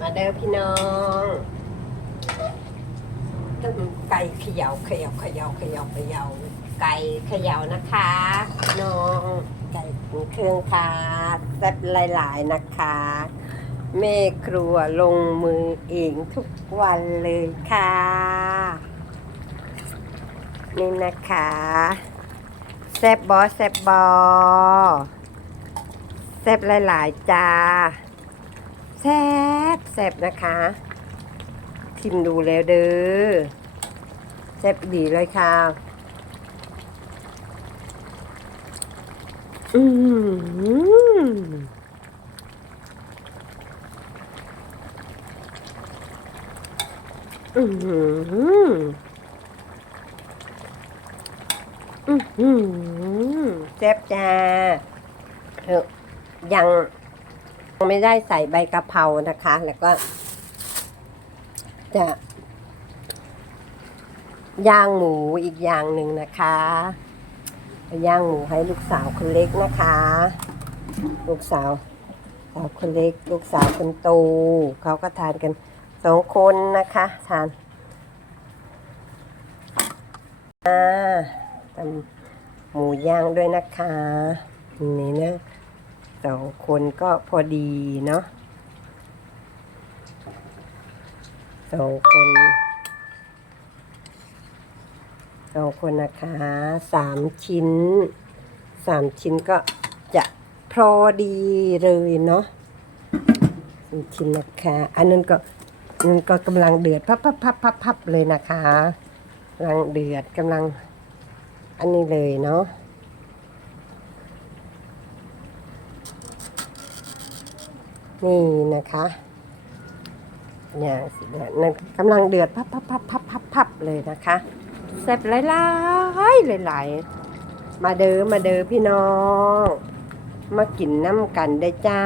มาเด้อพี่น้องต้มไก่เขย่าเขย่าเขย่าเขย่าเขย่าไก่เขย่านะคะน้องไก่เครื่องคาแซ่บหลาย ๆ นะคะแม่ครัวลงมือเองทุกวันเลยค่ะนี่นะคะแซบบอแซบบอแซบหลาย ๆ จ้า แซบแซบนะคะชิมดูแล้วเด้อแซบดีเลยค่ะ อืมอืมอืมแซ่บจ้าเออยัง ไม่ได้ใส่ใบกะเพรานะคะ แล้วก็จะย่างหมูอีกอย่างหนึ่งนะคะย่างหมูให้ลูกสาวคนเล็กนะคะ ลูกสาวสาวคนเล็ก ลูกสาวคนโตเขาก็ทานกันสองคนนะคะ ทานอ่าทำหมูย่างด้วยนะคะนี่นะ สองคนก็พอดีเนาะสองคนสองคนนะคะสามชิ้นสามชิ้นก็จะพอดีเลยเนาะสามชิ้นนะคะ อันนั้นก็อันนั้นก็กำลังเดือดพับพับพับพับพับเลยนะคะกำลังเดือดกำลังอันนี้เลยเนาะ นี่นะคะอย่างสีเดือดนั่กำลังเดือดพับพับพับพับพับพับเลยนะคะแซ่บหลายหลายหลายหลายๆมาเด้อมาเด้อพี่น้อง มากินน้ำกันได้จ้า